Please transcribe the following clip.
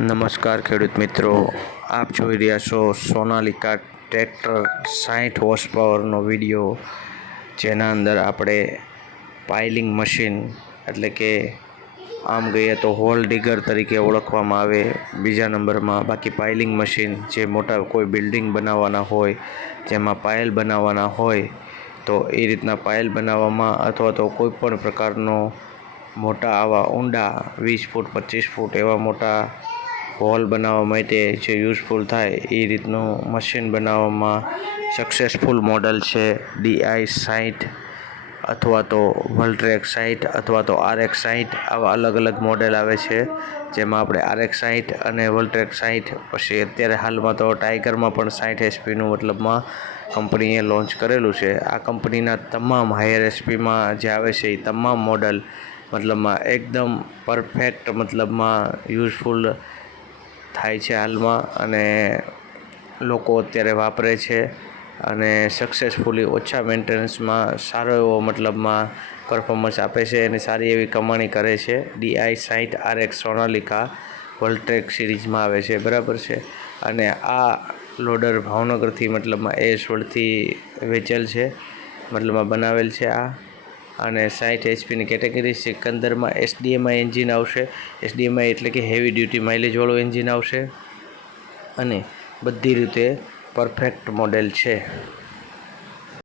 નમસ્કાર ખેડૂત મિત્રો, આપ જોઈ રહ્યા છો સોનાલિકા ટ્રેક્ટર 60 હોર્સ પાવરનો વિડીયો, જેના અંદર આપણે પાઇલિંગ મશીન એટલે કે આમ કહીએ તો હોલ ડિગર તરીકે ઓળખવામાં આવે બીજા નંબરમાં. બાકી પાઇલિંગ મશીન જે મોટા કોઈ બિલ્ડિંગ બનાવવાના હોય, જેમાં પાયલ બનાવવાના હોય તો એ રીતના પાયલ બનાવવામાં અથવા તો કોઈ પણ પ્રકારનો મોટા આવા ઊંડા 20 ફૂટ 25 ફૂટ એવા મોટા હોલ બનાવવા માટે જે યુઝફુલ થાય એ રીતનું મશીન બનાવવામાં સક્સેસફુલ મોડલ છે DI-60 અથવા તો વોલ્ટ્રેક 60 અથવા તો RX-60. આવા અલગ અલગ મોડેલ આવે છે, જેમાં આપણે RX-60 અને વોલ્ટ્રેક 60, પછી અત્યારે હાલમાં તો ટાઈગરમાં પણ 60 HPનું મતલબમાં કંપનીએ લોન્ચ કરેલું છે. આ કંપનીના તમામ હાયર HPમાં જે આવે છે એ તમામ મોડલ મતલબમાં એકદમ પરફેક્ટ મતલબમાં યુઝફુલ થાય છે હાલમાં, અને લોકો અત્યારે વાપરે છે અને સક્સેસફુલી ઓછા મેન્ટેનન્સમાં સારો એવો મતલબમાં પરફોર્મન્સ આપે છે અને સારી એવી કમાણી કરે છે. DI-60 RX સોનાલિકા વોલ્ટ્રેક સિરીઝમાં આવે છે, બરાબર છે. અને આ લોડર ભાવનગરથી મતલબમાં AS-World વેચેલ છે, મતલબમાં બનાવેલ છે આ. અને 60 HPની કેટેગરી છે. 15માં SDMI એન્જિન આવશે. SDMI એટલે કે હેવી ડ્યુટી માઇલેજવાળું એન્જિન આવશે અને બધી રીતે પરફેક્ટ મોડેલ છે.